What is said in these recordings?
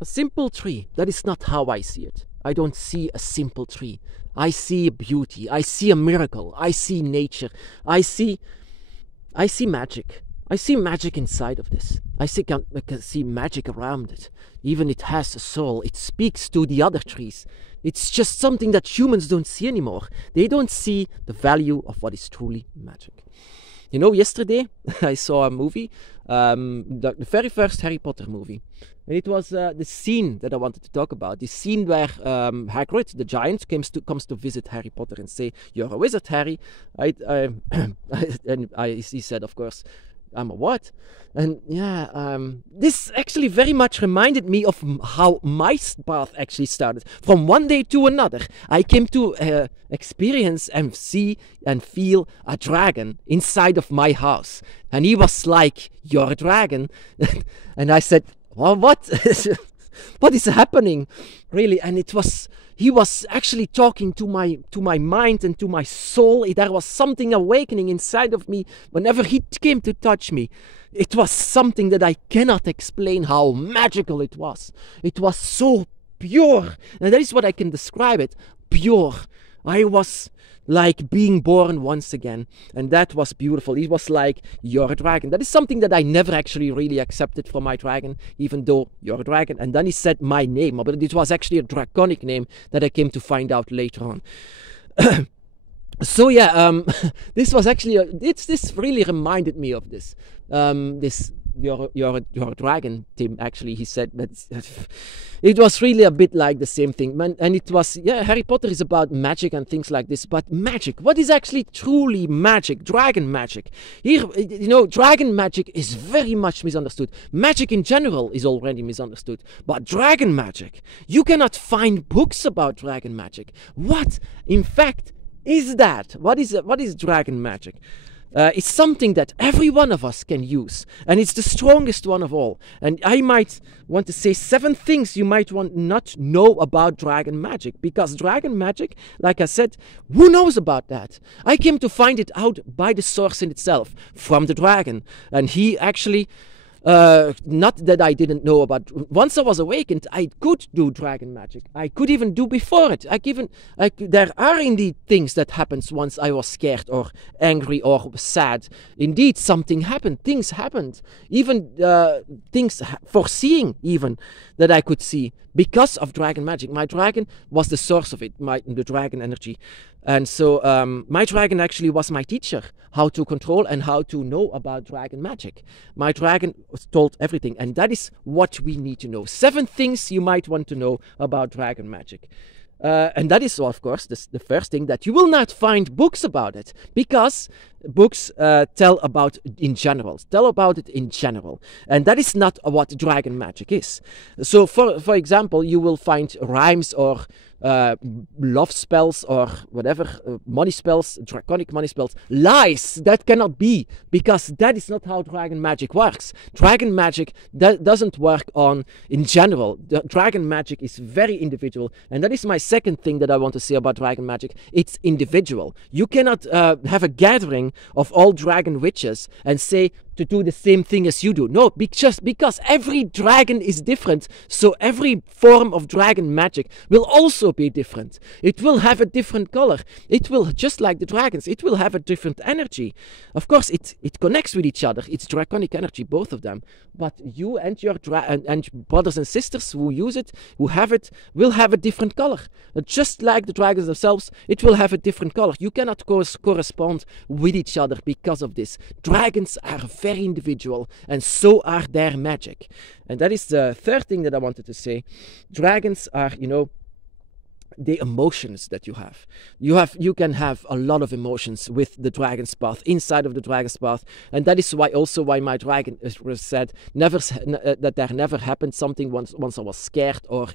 A simple tree, that is not how I see it. I don't see a simple tree. I see beauty. I see a miracle. I see nature. I see magic. I see magic inside of this. I can see magic around it. Even it has a soul. It speaks to the other trees. It's just something that humans don't see anymore. They don't see the value of what is truly magic. You know, yesterday I saw a movie, the very first Harry Potter movie. And it was the scene that I wanted to talk about. The scene where Hagrid, the giant, comes to visit Harry Potter and say, "You're a wizard, Harry." He said, of course, "I'm a what?" And yeah, this actually very much reminded me of how my path actually started. From one day to another, I came to experience and see and feel a dragon inside of my house. And he was like, "You're a dragon." And I said, "Well, what? What is happening?" Really? And he was actually talking to my mind and to my soul. There was something awakening inside of me whenever he came to touch me. It was something that I cannot explain how magical it was. It was so pure. And that is what I can describe it. Pure. I was like being born once again. And that was beautiful. He was like, "You're a dragon." That is something that I never actually really accepted for my dragon, even though "You're a dragon." And then he said my name, but it was actually a draconic name that I came to find out later on. So yeah, this was actually, this really reminded me of this. You're a dragon, Tim, actually, he said. But it was really a bit like the same thing. And it was, yeah, Harry Potter is about magic and things like this. But magic, what is actually truly magic? Dragon magic. Here, you know, dragon magic is very much misunderstood. Magic in general is already misunderstood. But dragon magic, you cannot find books about dragon magic. What, in fact, is that? What is dragon magic? It's something that every one of us can use, and it's the strongest one of all. And I might want to say 7 things you might want not know about dragon magic, because dragon magic, like I said, who knows about that? I came to find it out by the source in itself, from the dragon, and he actually. Not that I didn't know about. Once I was awakened, I could do dragon magic. I could even do before it. There are indeed things that happens once I was scared or angry or sad. Indeed, something happened. Things happened. Even things foreseeing even that I could see because of dragon magic. My dragon was the source of it, the dragon energy. And so my dragon actually was my teacher, how to control and how to know about dragon magic. My dragon told everything, and that is what we need to know. 7 things you might want to know about dragon magic. And that is, of course, the first thing, that you will not find books about it, because books tell about it in general. And that is not what dragon magic is. So, for example, you will find rhymes or love spells or whatever, money spells, draconic money spells. Lies, that cannot be, because that is not how dragon magic works. Dragon magic doesn't work in general. The dragon magic is very individual, and that is my second thing that I want to say about dragon magic. It's individual. You cannot have a gathering of all dragon witches and say to do the same thing as you do. No, because every dragon is different, so every form of dragon magic will also be different. It will have a different color. It will, just like the dragons, it will have a different energy. Of course, it connects with each other. It's draconic energy, both of them. But you and your and brothers and sisters who use it, who have it, will have a different color. Just like the dragons themselves, it will have a different color. You cannot correspond with each other because of this. Dragons are very individual, and so are their magic. And that is the third thing that I wanted to say. Dragons are, the emotions that you have. You can have a lot of emotions with the dragon's path, inside of the dragon's path, and that is why my dragon said that there never happened something once I was scared or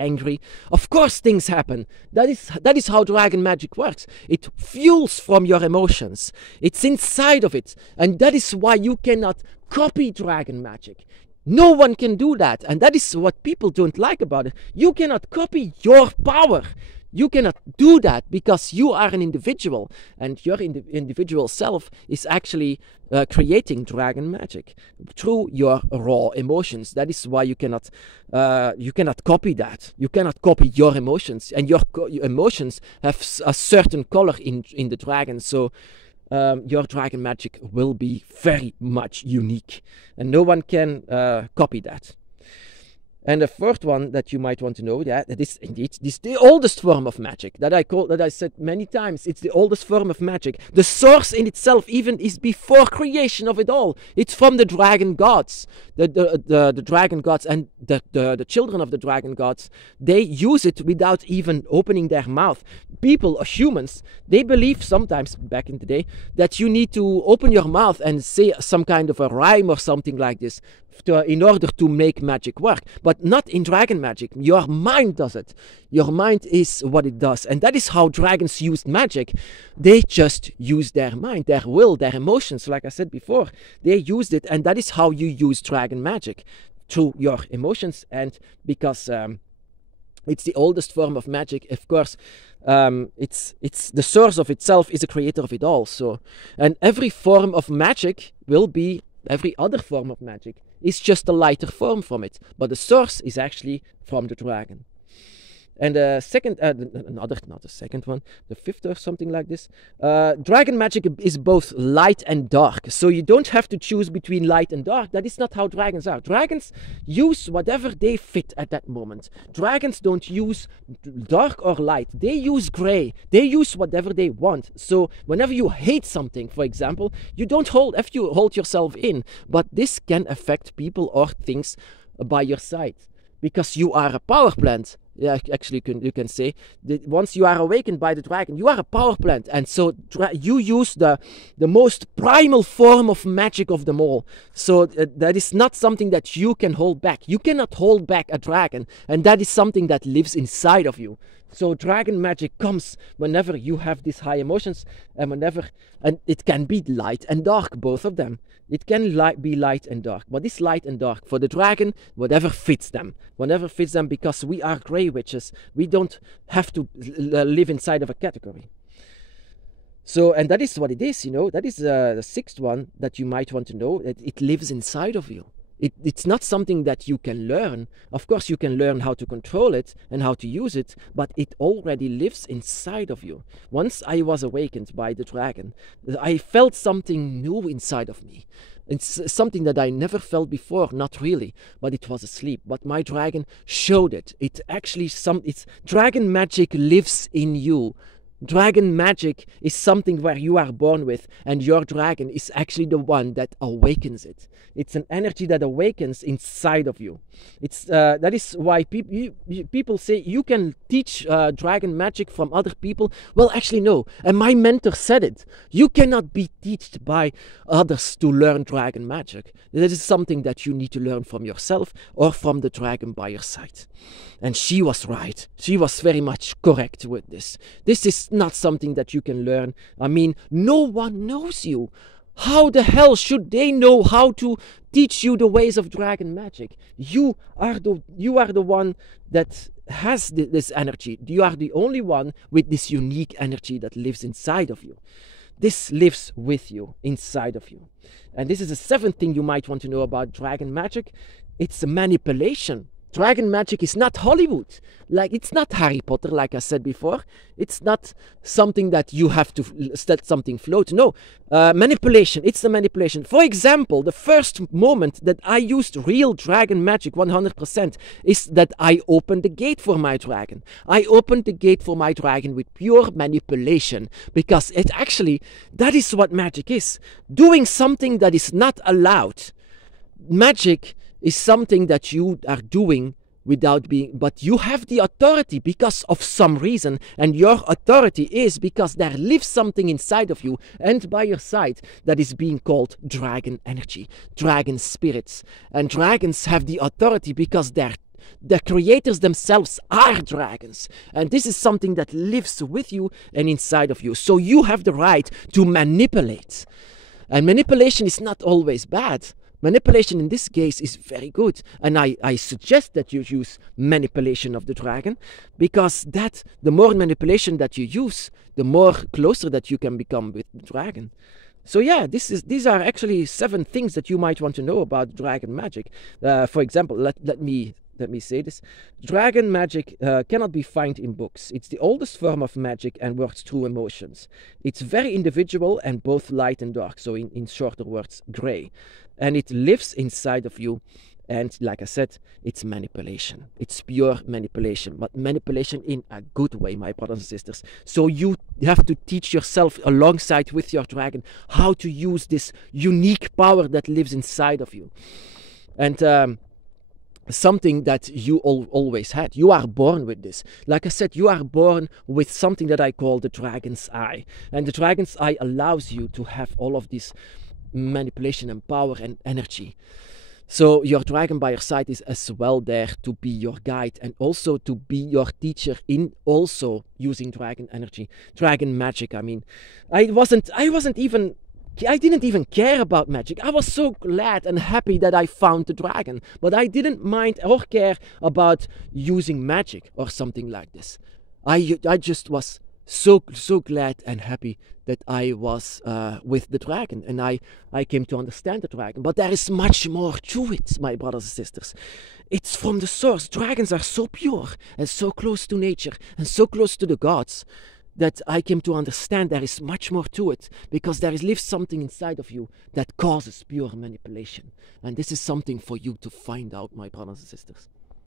angry. Of course, things happen. That is how dragon magic works. It fuels from your emotions. It's inside of it, and that is why you cannot copy dragon magic. No one can do that, and that is what people don't like about it. You cannot copy your power. You cannot do that because you are an individual, and your individual self is actually creating dragon magic through your raw emotions. That is why you cannot copy that. You cannot copy your emotions, and your emotions have a certain color in the dragon. So your dragon magic will be very much unique, and no one can copy that. And the fourth one that you might want to know, that is indeed the oldest form of magic that I said many times. It's the oldest form of magic. The source in itself even is before creation of it all. It's from the dragon gods, the dragon gods, and the children of the dragon gods. They use it without even opening their mouth. People or humans, they believe sometimes back in the day that you need to open your mouth and say some kind of a rhyme or something like this in order to make magic work, but not in dragon magic. Your mind does it. Your mind is what it does, and that is how dragons used magic. They just use their mind, their will, their emotions, like I said before. They used it, and that is how you use dragon magic, through your emotions. And because it's the oldest form of magic, of course, it's the source of itself is the creator of it all. So, and every form of magic will be, every other form of magic is just a lighter form from it, but the source is actually from the dragon. And the second, not the second one, the fifth or something like this. Dragon magic is both light and dark. So you don't have to choose between light and dark. That is not how dragons are. Dragons use whatever they fit at that moment. Dragons don't use dark or light. They use gray. They use whatever they want. So whenever you hate something, for example, you don't hold, if you hold yourself in, but this can affect people or things by your side. Because you are a power plant. Yeah, actually, you can say that once you are awakened by the dragon, you are a power plant, and so you use the most primal form of magic of them all. So that is not something that you can hold back. You cannot hold back a dragon, and that is something that lives inside of you. So dragon magic comes whenever you have these high emotions, and it can be light and dark, both of them. It can be light and dark, but this light and dark for the dragon, whatever fits them, because we are grey witches. We don't have to live inside of a category. So, and that is what it is, you know. That is the sixth one that you might want to know, that it lives inside of you. It's not something that you can learn. Of course, you can learn how to control it and how to use it, but it already lives inside of you. Once I was awakened by the dragon, I felt something new inside of me. It's something that I never felt before, not really, but it was asleep. But my dragon showed it. It's dragon magic lives in you. Dragon magic is something where you are born with, and your dragon is actually the one that awakens it. It's an energy that awakens inside of you. That is why people say you can teach dragon magic from other people. Well, actually no, and my mentor said it. You cannot be taught by others to learn dragon magic. That is something that you need to learn from yourself or from the dragon by your side. And she was right. She was very much correct with this. This is not something that you can learn. I mean, no one knows you. How the hell should they know how to teach you the ways of dragon magic? You are the one that has this energy. You are the only one with this unique energy that lives inside of you. This lives with you, inside of you. And this is the seventh thing you might want to know about dragon magic. It's a manipulation. Dragon magic is not Hollywood. Like, it's not Harry Potter, like I said before. It's not something that you have to let something float. No, manipulation. It's the manipulation. For example, the first moment that I used real dragon magic 100% is that I opened the gate for my dragon. I opened the gate for my dragon with pure manipulation, because that is what magic is. Doing something that is not allowed. Magic is something that you are doing but you have the authority because of some reason, and your authority is because there lives something inside of you and by your side that is being called dragon energy, dragon spirits. And dragons have the authority because the creators themselves are dragons, and this is something that lives with you and inside of you. So you have the right to manipulate, and manipulation is not always bad. Manipulation in this case is very good, and I suggest that you use manipulation of the dragon, because the more manipulation that you use, the more closer that you can become with the dragon. So yeah, these are actually 7 things that you might want to know about dragon magic. For example, let me say this. Dragon magic cannot be found in books. It's the oldest form of magic and works through emotions. It's very individual and both light and dark, so in shorter words, gray. And it lives inside of you. And like I said, it's manipulation. It's pure manipulation, but manipulation in a good way, my brothers and sisters. So you have to teach yourself alongside with your dragon how to use this unique power that lives inside of you. And something that you always had. You are born with this. Like I said, you are born with something that I call the dragon's eye. And the dragon's eye allows you to have all of this manipulation and power and energy. So your dragon by your side is as well there to be your guide and also to be your teacher in also using dragon energy, dragon magic. I mean, I didn't even care about magic. I was so glad and happy that I found the dragon, but I didn't mind or care about using magic or something like this. I just was so glad and happy that I was with the dragon, and I came to understand the dragon. But there is much more to it, my brothers and sisters. It's from the source. Dragons are so pure and so close to nature and so close to the gods that I came to understand there is much more to it, because there lives something inside of you that causes pure manipulation. And this is something for you to find out, my brothers and sisters.